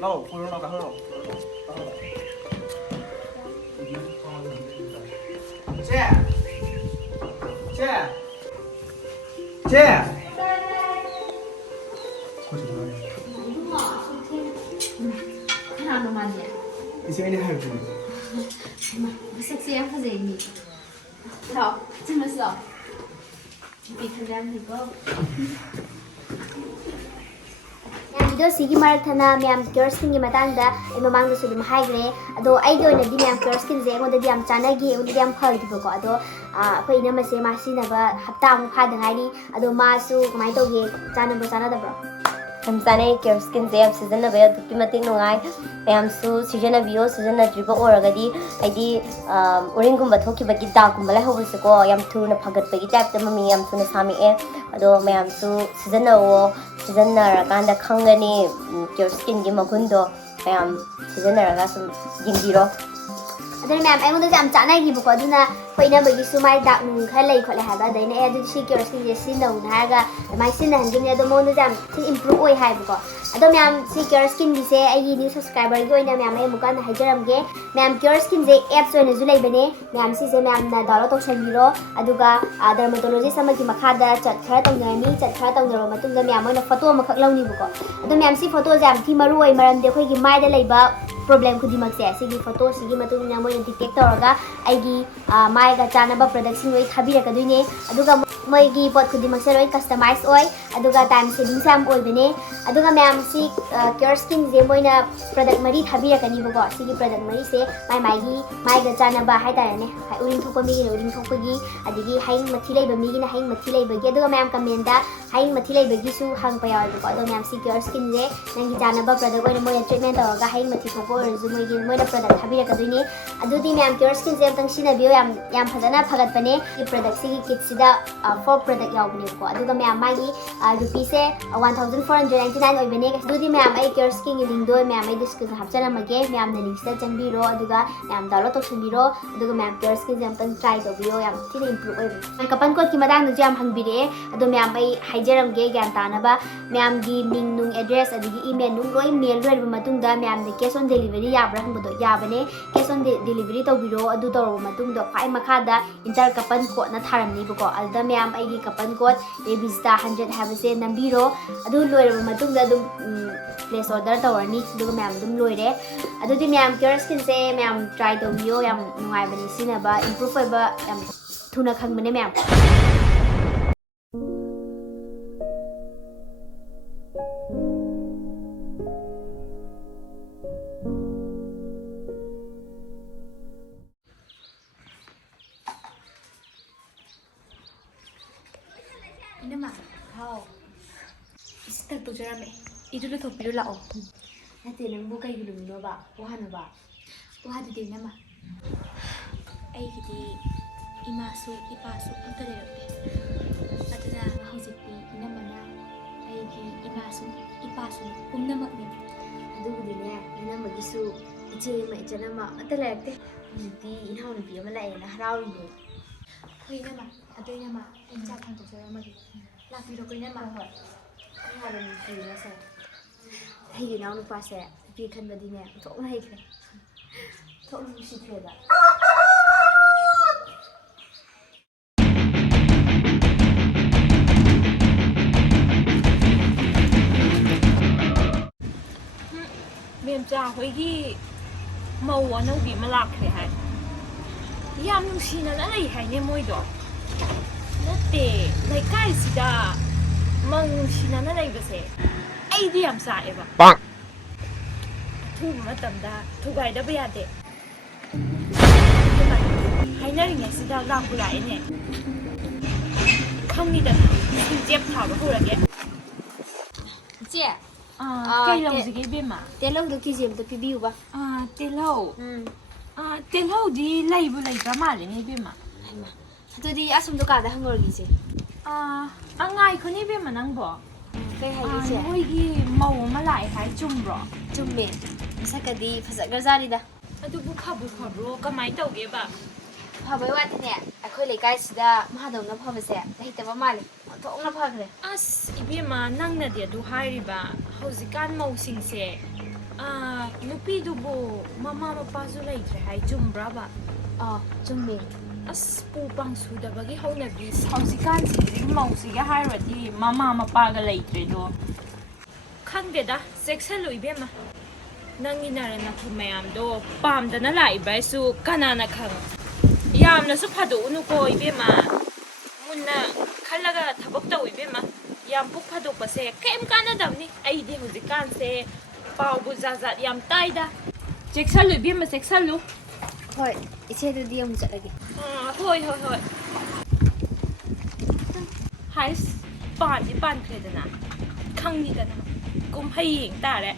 lau phun nó cả hơn rồi che che che 하나 넘었네. 이제 이제 할 줄. 섹시한 선생님. 더, 재밌어. 비틀면 되고. video sigi marathana myam Cureskin gi matangda mamang da sudum haigre ado ai do na di myam Cureskin je ngonda diam chana gi ngonda diam phal di ko ado ko ina ma se ma si na ba hapta mu pha da ngai ni ado ma su mai to ge chana da bro Samsane Cureskin je season na ba tukki mating nungai myam su season na bio season na driba oragadi aidi uring gum ba thokki ba gi da gum la hobu se ko yam thu na phagat ba gi type ta mami yam thu na sami e ado myam su season na wo season na ra kan da khangani Cureskin gi magundo myam season na ra sum jingbiro adai myam ai ngonda jam chana gi bu ko duna ko ina ba gi su mai da nu kha lai ko la ha ba dai na adu si Cureskin je sin na un ha ga mai sin na han gi ne do mon da jam ti improve oi hai bu ko ado myam si Cureskin gi se ai gi new subscriber gi oina myam ai mu kan ha jaram ge myam Cureskin je apps oina zu lai bane myam si se myam na download to shan giro aduga dermatologist sama gi makha da chat khara tong na ni chat khara tong na ro matung da myam oina photo ma khak lau ni bu ko ado myam si photo jam thi maru oi maram de khoi gi mai da lai ba problem khudi mak se sigi photo sigi matung na moi detect toraga ai gi mai ga chana ba production oi thabi ra ka duine aduga moi gi pot khudi mak se roi customize oi aduga time saving sam oi bane aduga myam si Cureskin je moi na product mari thabi ra ka ni bo sigi product mari se mai gi mai ga chana ba hai ta ne hai uring thok pa mi gi uring thok pa gi adigi hai mathi lai ba mi gi na hai mathi lai ba gi aduga myam comment da hai mathi lai ba gi su hang pa ya bo ado myam si Cureskin je nang gi chana ba product oi moi treatment toraga hai mathi thok pa moi na product thabi ra ka duine adudi myam Cureskin je tang sina bio yam phajana phagat bane ki product si kit sida 4 product yaw bane ko aduga myam magi rupees se 1499 oi bane adudi myam ai Cureskin gi link do myam ai description hapchana mage myam na link sta changbiro aduga myam download to changbiro aduga myam Cureskin jam tang try do bio yam thina improve oi bane kapan code ki madang du jam hangbire adu myam ai haijaram ge gyan ta na ba myam gi ming nung address adigi email nung loi mail loi ba matung da myam de cash on delivery yabra hangbodo yabane cash on delivery tawbiro adu tawro matung do khai makha da inter kapan code na tharamni buko alda myam ai gi kapan code Rebijita 100 habase nambiro adu loiraba matung da dum place order tawrni duga myam dum loire adu di myam Cureskin se myam try tawbiyo yam nungai bani sina ba improve ba yam thuna khangbane myam Nama, how? Istak tu cara me. Itu tu topi lu lau. Nanti nang buka ibu lu no ba, wahana ba. Wahana di nama. Ai kiti imasu ipasu untuk deh. Ada hujit pi nama na. Ai kiti imasu ipasu nama ni. adu di ne ina magisu iche ma iche nama atalekte ti ina hon bi ma lai na harau ni Hui nama, ada nama. Inca kan tu cara magi. Lagi do koi nama. ha ran ti na sa hai gi naw nu pa se bi khan ba di ne thok na hai khe thok nu si khe da Mềm trà với cái màu ở nâu bị mà lạc thế hả? Yam nung xin là này hay nên môi đó. Nó tệ lại cái gì đó mà nung xin là này vậy sẽ ai đi làm sao vậy? Bang. Thu mà tầm đã thu gái đã bây giờ đấy. Hay nói nghe gì đó lạc lại nè. Không đi đâu, xin chép thảo vào hồ là cái. Chị Cây lâu gì cái bên mà? te lo do ki jem to pi biu ba Tên lâu. Tên lâu đi lấy bu lấy cả mà lên bên mà. adu di asum do ka da hangor gi se Ngayคนนี้เป็นมันนั่งบ่ kai hai gi se โอ้ยกี่เมามาหลายหายจุ่มบ่ chum me sa ka di phasa gar zari da อะดูบุคบรู้ก็ไม่เท่าเก็บอ่ะ pha bai wa ti ne akhoi le kai sida ma da na pha ba se dai ta ba ma le thok na pha kre อีเบี้ยมานั่งน่ะเดี๋ยวดูให้ริบะเฮาสิการเมาสิงเส ꯅꯨꯄꯤꯗꯨꯕꯨ ꯃꯃꯥ ꯃꯄꯥꯁꯨ ꯂꯩꯇ꯭ꯔꯦ ꯍꯥꯏ ꯆꯨꯝꯕ꯭ꯔꯕ? ꯆꯨꯝꯃꯦ ꯑꯁ ꯄꯨ ꯄꯥꯡ ꯁꯨꯗꯕꯒꯤ ꯍꯧꯅꯕꯤ ꯍꯧꯖꯤꯛꯀꯥꯟꯁꯤꯗꯤ ꯃꯧꯁꯤꯒ ꯍꯥꯏꯔꯨꯔꯗꯤ ꯃꯃꯥ ꯃꯄꯥꯒ ꯂꯩꯇ꯭ꯔꯦꯗꯣ ꯈꯪꯗꯦꯗ ꯆꯦꯛꯁꯜꯂꯨ ꯏꯕꯦꯝꯃ ꯅꯪꯒꯤ ꯅꯔꯟ ꯅꯊꯨꯝ ꯃꯌꯥꯝꯗꯣ ꯄꯥꯝꯗꯅ ꯂꯥꯛꯏꯕ ꯍꯥꯏꯁꯨ ꯀꯅꯥꯅ ꯈꯪ ꯌꯥꯝꯅꯁꯨ ꯐꯥꯗꯣꯛꯎꯅꯨꯀꯣ ꯏꯕꯦꯝꯃ ꯃꯨꯟꯅ ꯈꯜꯂꯒ ꯊꯕꯛ ꯇꯧ ꯏꯕꯦꯝꯃ ꯌꯥꯝ ꯄꯨꯛ ꯐꯥꯗꯣꯛꯄꯁꯦ ꯀꯩꯝ ꯀꯥꯟꯅꯗꯕꯅꯤ ꯑꯩꯗꯤ ꯍꯧꯖꯤꯛꯀꯥꯟꯁꯦ ꯄꯥꯎꯕꯨ ꯖꯥꯠ ꯌꯥꯝ ꯇꯥꯏꯗ ꯆꯦꯛꯁꯜꯂꯨ ꯏꯕꯦꯝꯃ ꯆꯦꯛꯁꯜꯂꯨ ꯍꯣꯏ ꯏꯆꯦꯗꯨꯗꯤ ꯑꯃꯨꯛ ꯆꯠꯂꯒꯦ ꯍꯣꯏ ꯍꯥꯏꯁ ꯄꯥꯟꯗꯤ ꯄꯥꯟꯈ꯭ꯔꯦꯗꯅ ꯈꯪꯅꯤꯗꯅ ꯀꯨꯝꯍꯩ ꯌꯦꯡ ꯇꯥꯔꯦ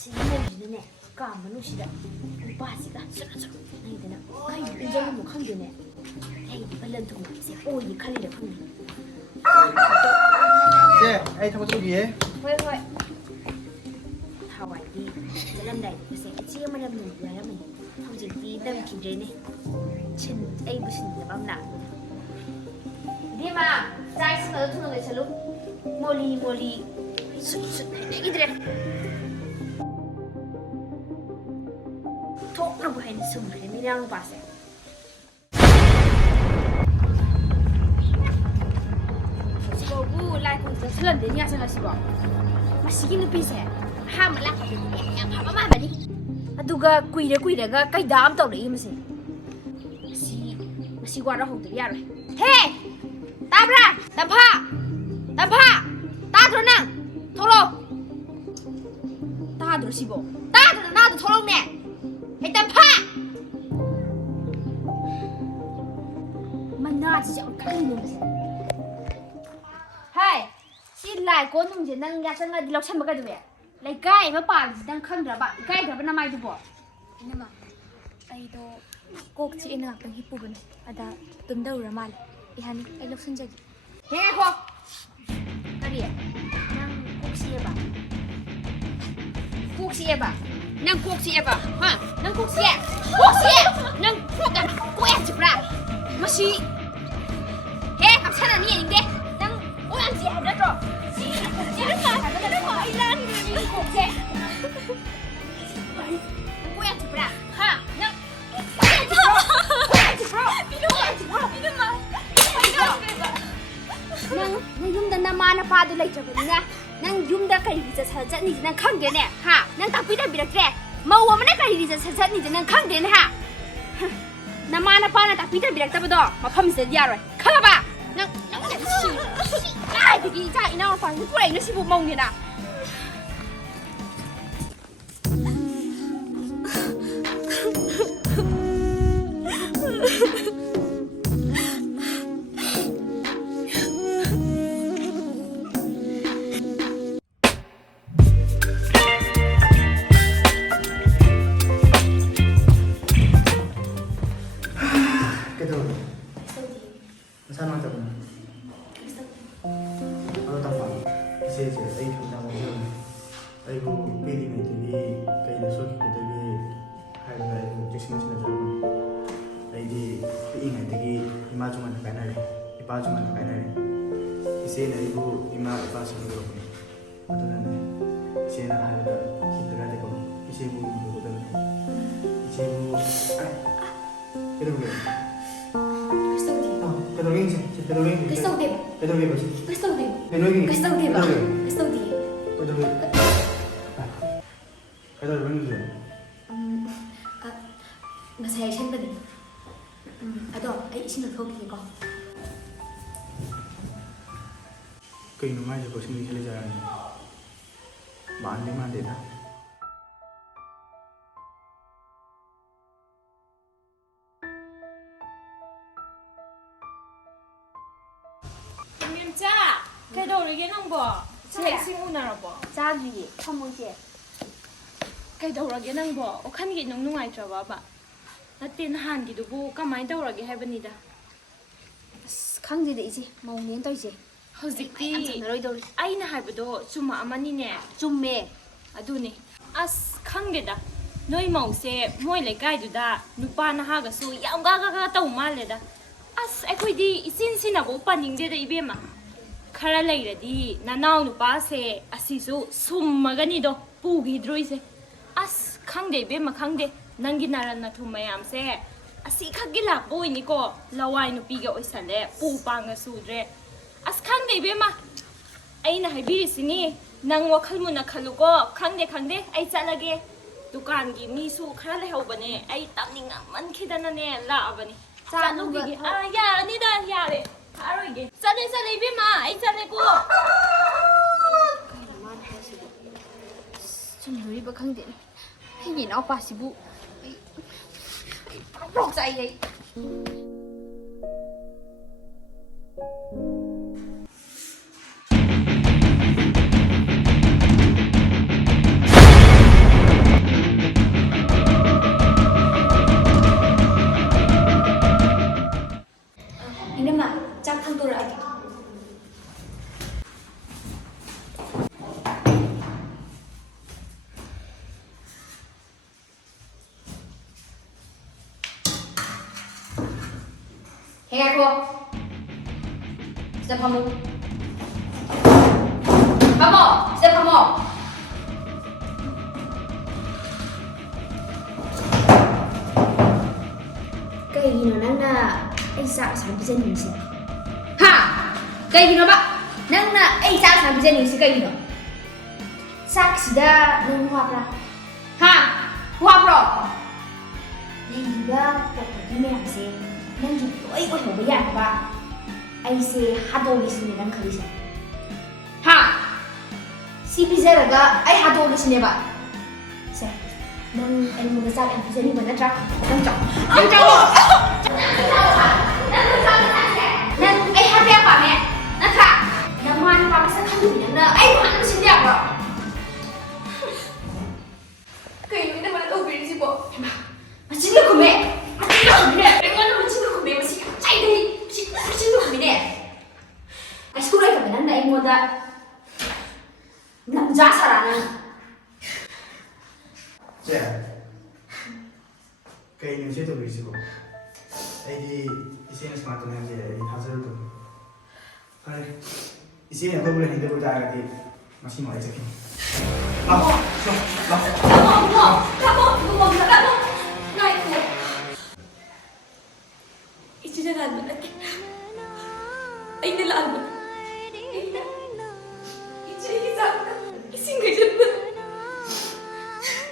ꯁꯤꯒꯤ ꯃꯧꯁꯤꯅꯅꯦ ꯀꯥ ꯃꯅꯨꯡꯁꯤꯗ ꯅꯨꯄꯥꯁꯤꯒ ꯆꯠꯂ ꯂꯩꯗꯅ ꯀꯩ ꯏꯟꯖꯜꯂꯝꯃꯣ ꯈꯪꯗꯦꯅꯦ ꯑꯩꯗꯤ ꯕꯂꯟ ꯊꯣꯡꯕꯁꯦ ꯑꯣꯏꯌꯦ ꯈꯜꯂꯤꯔ ꯈꯪꯗꯦ ꯆꯦ ꯑꯩ ꯊꯕꯛ ꯇꯧꯈꯤꯌꯦ ꯍꯣꯏ ꯊꯋꯥꯏꯗꯤ ꯆꯠꯂꯝꯗꯥꯏꯗꯁꯦ ꯏꯆꯦ ꯑꯃꯅ ꯅꯨꯡꯕꯤ ꯍꯥꯏꯔꯝꯃꯅꯤ ꯍꯧꯖꯤꯛꯇꯤ ꯇꯝꯈꯤꯗ꯭ꯔꯦꯅꯦ ꯑꯩꯕꯨ ꯁꯤꯟꯗꯕ ꯑꯃ ꯂꯥꯛꯑꯅꯤꯅ ꯏꯕꯦꯝꯃ ꯆꯥꯛ ꯏꯁꯤꯡ ꯑꯗꯨ ꯊꯨꯅ ꯂꯣꯏꯁꯜꯂꯨ ꯃꯣꯂꯤ ꯁꯨꯠ ꯍꯩꯅꯈꯤꯗ꯭ꯔꯦ ꯊꯣꯛꯅꯕ ꯍꯥꯏꯅ ꯁꯨꯝꯈ꯭ꯔꯦ ꯃꯤꯅꯥꯎ ꯅꯨꯄꯥꯁꯦ ꯍꯧꯖꯤꯛꯐꯥꯎꯕꯨ ꯂꯥꯏ ꯈꯣꯡ ꯆꯪꯁꯤꯜꯂꯝꯗꯦꯅꯤ ꯉꯁꯤꯐꯥꯎ ꯃꯁꯤꯒꯤ ꯅꯨꯄꯤꯁꯦ ꯑꯍꯥꯟꯕ ꯂꯥꯛꯄꯗꯗꯤ ꯌꯥꯝ ꯐꯕ ꯃꯥꯟꯕꯅꯤ ꯑꯗꯨꯒ ꯀꯨꯏꯔꯒ ꯀꯩꯗꯥ ꯑꯃ ꯇꯧꯔꯛꯏ ꯃꯁꯤ ꯋꯥꯔꯍꯧꯗꯕ ꯌꯥꯔꯣꯏ ꯍꯦ ꯇꯥꯕ꯭ꯔꯥ ꯇꯝꯐꯥ ꯇꯥꯗ꯭ꯔꯣ ꯅꯪ ꯊꯣꯛꯂꯛꯑꯣ ꯇꯥꯗ꯭ꯔꯣ ꯁꯤꯕꯣ ꯇꯥꯗ꯭ꯔꯣ ꯅꯥꯗꯣ ꯊꯣꯛꯂꯛꯅꯦ ꯍꯦ ꯇꯝꯐꯥ ꯃꯅꯥꯁꯤꯁꯨ ꯌꯥꯝ ꯀꯜꯂꯤꯅꯦ ꯃꯁꯤ ꯍꯥꯏ ꯁꯤ ꯂꯥꯏ ꯀꯣꯟꯅꯨꯡꯁꯦ ꯅꯪ ꯌꯥꯆꯪꯉꯗꯤ ꯂꯧꯁꯟꯕ ꯀꯩꯗꯧꯋꯦ ꯂꯩꯀꯥꯏ ꯑꯃ ꯄꯥꯜꯂꯤꯁꯤ ꯅꯪ ꯈꯪꯗ꯭ꯔꯕ ꯏꯀꯥꯏꯗ꯭ꯔꯕ ꯅꯃꯥꯏꯗꯨꯕꯣ 이놈아, 아이도 꼭 지혜는 아픈 희뿌분 아다 뜸다우라 말 이하니 아이 럭순적이 ሄኮ ከሪ ነን ኩክሲየባ ነን ኩክሲየባ ነን ኩክሲየ ነን ኩ가 꼬야 집라 마시 해 갑차나 니 아닌데 난 꼬양지 하더죠 이름아 이란 쿠크세 꼬야 집라 난 꼬야 집라 nang yumda na mana pa do lai jabani na nang yumda kari ri sa ni nang khang de ne ha nang ta pida birakre mawa mana kari ri sa ni nang khang de ne ha na mana pa na ta pida birak ta do ma pham se ya roi khala ba nang si ai di ja ina fa ni prai na si bu mong ni na Ngasay sen bani ado ai isin na thoki ko kay no mai ko sini khele ja man de da 김윤자 그래도 nang bo 차 이싱 우나라보 자주이 첨몽제 ꯀꯩꯗꯧꯔꯒꯦ ꯅꯪꯕꯣ ꯋꯥꯈꯜꯒꯤ ꯅꯨꯡꯉꯥꯏꯇ꯭ꯔꯕꯕ ꯅꯠꯇꯦ ꯅꯍꯥꯟꯒꯤꯗꯨꯕꯨ ꯀꯃꯥꯏꯅ ꯇꯧꯔꯒꯦ ꯍꯥꯏꯕꯅꯤꯗ ꯑꯁ ꯈꯪꯗꯦꯗ ꯏꯆꯦ ꯃꯧꯅꯦꯅ ꯇꯧꯏꯁꯦ ꯍꯧꯖꯤꯛꯇꯤ ꯌꯥꯝ ꯆꯠꯅꯔꯣꯏꯗꯧꯔꯤ ꯑꯩꯅ ꯍꯥꯏꯕꯗꯣ ꯆꯨꯝꯃ ꯑꯃꯅꯤꯅꯦ ꯆꯨꯝꯃꯦ ꯑꯗꯨꯅꯤ ꯑꯁ ꯈꯪꯗꯦꯗ ꯅꯣꯏ ꯃꯧꯁꯦ ꯃꯣꯏ ꯂꯩꯀꯥꯏꯗꯨꯗ ꯅꯨꯄꯥ ꯅꯍꯥꯒꯁꯨ ꯌꯥꯝ ꯒꯥꯒꯥ ꯇꯧ ꯃꯥꯜꯂꯦꯗ ꯑꯁ ꯑꯩꯈꯣꯏꯗꯤ ꯏꯆꯤꯟ ꯁꯤꯟꯅꯕ ꯄꯥꯅꯤꯡꯗꯦꯗ ꯏꯕꯦꯝꯃ khara leiradi nanau nupase asisu summagani do pugidroise as khangde be ma khangde nangi naran na thum mayam se asi khagi la boini ko lawai nupi ga oisale pu panga sudre as khangde be ma aina haibiri sini nang wakhal muna khaluko khangde ai chalage dukan gi mi su khara le hobane ai tamning man khidana ne la abani chalu gi ya ni da ya re aroige chale be ma ai chale ko chumduri ba khangde ni na pa sibu rok sai ai Hei ko. Sida pamo. Sida pamo. Kaigino nangna ai sa sambijan nisi. Ha! Kaigino ba? Nangna ai sa sambijan nisi kaigino. Sak sida nang huapra. Ha! Huapro. Leiba pokoknya memang nanti loi oi bayar ba ai se hado gisni nang khalisa ha si bizara ga ai hado gisni ba se nang ai mo ga sa an bizani ba natra nang chong nang ai happy apa me natra nang man pa sa khalu nang ai man sin dia ba kai ni na ma to bi si bo ma chin lo ko me Namja sarana. 제 kayak ini tuh berisiko. Ini isinya semacam yang dia ini hasil tuh. Kalau isinya apa boleh hidup berjalan di masih mau aja kini. Kamu. Naik ko. Itu jangan lagi. Ay nalaan mo.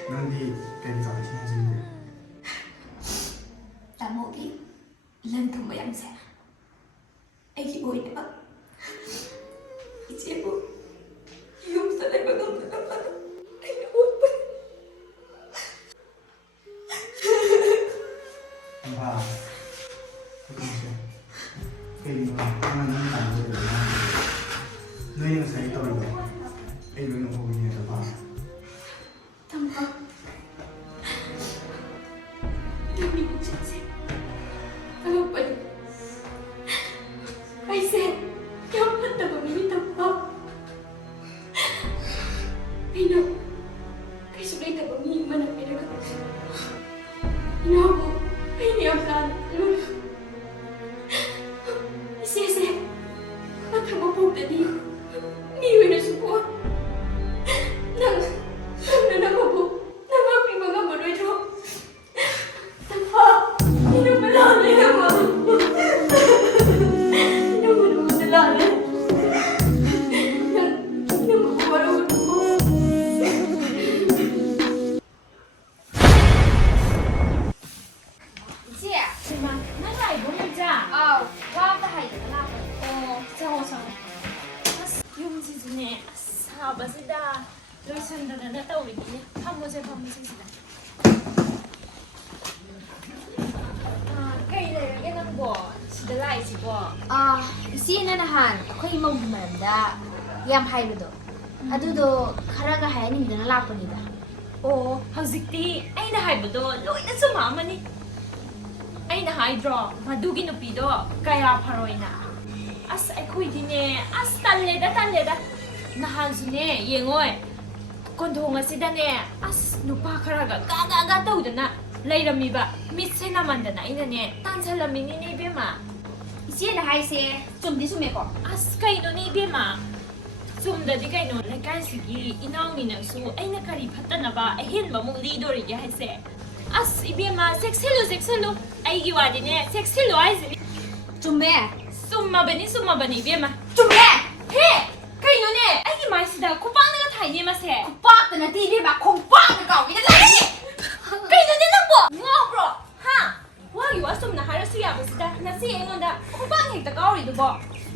Nanti kayak misalnya sini sini. Tamo ki lan thum bayam se. Ai ki oi ba. Ichi ko. Yum sa dai ba dum ta ba. Ai ko ba. Wah. Begitu. Kayak gimana? Tangan ini tak boleh. Nah yang saya tahu itu. Ini yang hobinya apa? Tamo. Dami ko se. Ano pa? Ai se. Kaya pa ta ba mi ta pa. Ai no. Kaya sudah ta ba mi mana mi na ka. Ino ko. Ai ni ang plan. Se. At mo po tadi. Niwi na support. Nang po. Nang mga manoy to. Tapa. Ino malala mo. Ino malala. Ino malala mo. Sia. sima nangai bo me ja Wow, ta hai da la. chawo as yung sisune sabasida loisandana na tawrigine phamose sida kai le nang bo sida lai si bo Isi na nahan, ako'y maugi maramda. Yam hairudo. Adudo, karaga hayani midana lapanida. o hazikti aina haibado loina sumamani aina haidro madugi nupido kaya pharoina as akhoi dine as talleda nahansune yengoi kondhong asidane as nupa kharaga ga taudana leiramiba mitse namandana aina ne tansalamini ne bema 이제는 하이세 좀 뒤숨해고. ꯑꯁ ꯀꯩꯅꯣꯅꯦ ꯏꯕꯦꯝꯃ ꯆꯨꯝꯗꯗꯤ ꯀꯩꯅꯣ ꯂꯩꯀꯥꯏꯁꯤꯒꯤ ꯏꯅꯥꯎꯅꯤꯅꯁꯨ ꯑꯩꯅ ꯀꯔꯤ ꯐꯠꯇꯅꯕ ꯑꯍꯦꯟꯕ ꯑꯃꯨꯛ ꯂꯤꯗꯣꯔꯤꯒꯦ ꯍꯥꯏꯁꯦ ꯑꯁ ꯏꯕꯦꯝꯃ ꯆꯦꯛꯁꯤꯜꯂꯨ ꯑꯩꯒꯤ ꯋꯥꯗꯤꯅꯦ ꯆꯦꯛꯁꯤꯜꯂꯨ ꯍꯥꯏꯁꯤꯅꯤ ꯆꯨꯝꯃꯦ. ꯆꯨꯝꯃꯕꯅꯤ ꯏꯕꯦꯝꯃ ꯆꯨꯝꯃꯦ. ꯍꯦ ꯀꯩꯅꯣꯅꯦ ꯑꯩꯒꯤ ꯃꯥꯏꯁꯤꯗ ꯈꯨꯄꯥꯛꯅꯒ ꯊꯥꯏꯅꯦ ꯃꯁꯦ ꯈꯨꯄꯥꯛꯇ ꯅꯠꯇꯦ ꯏꯕꯦꯝꯃ ꯈꯣꯡꯄꯥꯛꯅ ꯀꯥꯎꯒꯤꯗ ꯂꯩꯔꯤ. ꯀꯩꯅꯣꯅꯦ ꯅꯪꯕꯣ ꯉꯥꯎꯕ꯭ꯔꯣ ꯍꯥ ꯋꯥꯒꯤ ꯋꯥ ꯆꯨꯝꯅ ꯍꯥꯏꯔꯁꯨ ꯌꯥꯕꯁꯤꯗ ꯉꯁꯤ ꯑꯩꯉꯣꯟꯗ ꯈꯨꯄꯥꯛ ꯍꯦꯛꯇ ꯀꯥꯎꯔꯤꯗꯨꯕꯣ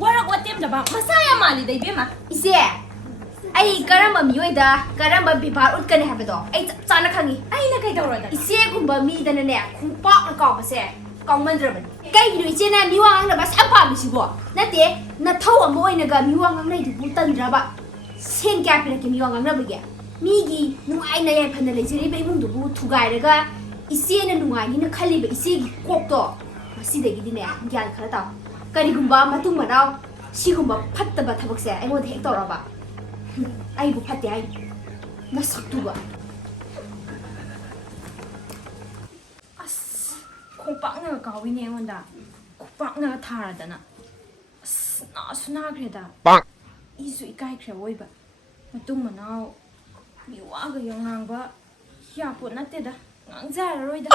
ꯋꯥꯔꯛ ꯋꯥꯇꯦꯝꯗꯕ ꯃꯁꯥ ꯌꯥꯝ ꯃꯥꯜꯂꯤꯗ ꯏꯕꯦꯝꯃ 이제 ꯑꯩ ꯀꯔꯝꯕ ꯃꯤꯑꯣꯏꯗ ꯀꯔꯝꯕ ꯕꯦꯕꯥꯔ ꯎꯠꯀꯅꯤ ꯍꯥꯏꯕꯗꯣ ꯑꯩ ꯆꯞ ꯆꯥꯅ ꯈꯪꯉꯤ. ꯑꯩꯅ ꯀꯩꯗꯧꯔꯗꯅ 이제ꯒꯨꯝꯕ ꯃꯤꯗꯅꯅꯦ ꯈꯣꯡꯄꯥꯛꯅ ꯀꯥꯎꯕꯁꯦ ꯀꯥꯎꯃꯟꯗ꯭ꯔꯕꯅꯤ. ꯀꯩꯒꯤꯅꯣ 이제나 미와 ꯉꯥꯡꯅꯕ ꯁꯝ ꯄꯥꯝꯃꯤꯁꯤꯕꯣ? ꯅꯠꯇꯦ ꯅꯊꯧ ꯑꯃ ꯑꯣꯏꯅꯒ 미와 ꯉꯥꯡꯅꯩꯗꯨꯕꯨ ꯇꯟꯗ꯭ꯔꯕ? ꯁꯦꯟ ꯀꯌꯥ ꯄꯤꯔꯛꯀꯦ 미와 ꯉꯥꯡꯅꯕꯒꯤ? ꯃꯤꯒꯤ ꯅꯨꯡꯉꯥꯏꯅ ꯌꯥꯏꯐꯅ ꯂꯩꯖꯔꯤꯕ ꯏꯃꯨꯡꯗꯨꯕꯨ ꯊꯨꯒꯥꯏꯔꯒ 이제ꯅ ꯅꯨꯡꯉꯥꯏꯅꯤꯅ ꯈꯜꯂꯤꯕ 이제ꯒꯤ ꯀꯣꯛꯇꯣ ꯉꯁꯤꯗꯒꯤꯗꯤꯅꯦ ꯒ꯭ꯌꯥꯟ ꯈꯔ ꯇꯥꯎ. ꯀꯔꯤꯒꯨꯝꯕ ꯃꯇꯨꯡ ꯃꯅꯥꯎ 시ꯒꯨꯝꯕ ꯐꯠꯇꯕ ꯊꯕꯛꯁꯦ ꯑꯩꯉꯣꯟꯗ ꯍꯦꯛ ꯇꯧꯔꯕ ꯑꯩꯕꯨ ꯐꯠꯇꯦ ꯍꯥꯏ ꯅꯁꯛꯇꯨꯒ. ꯑꯁ ꯈꯣꯡꯄꯥꯛꯅꯒ ꯀꯥꯎꯏꯅꯦ ꯑꯩꯉꯣꯟꯗ ꯈꯨꯄꯥꯛꯅꯒ ꯊꯥꯔꯗꯅ ꯑꯁ ꯅꯥꯁꯨ ꯅꯥꯈ꯭ꯔꯦꯗ 이ꯁꯨ 이까이ꯈ꯭ꯔꯦ ꯑꯣꯏꯕ ꯃꯇꯨꯡ ꯃꯅꯥꯎ ꯃꯤꯋꯥꯒ ꯉꯥꯡꯕ ꯌꯥꯄꯣꯠ ꯅꯠꯇꯦꯗ ꯉꯥꯡꯖꯔꯔꯣꯏꯗ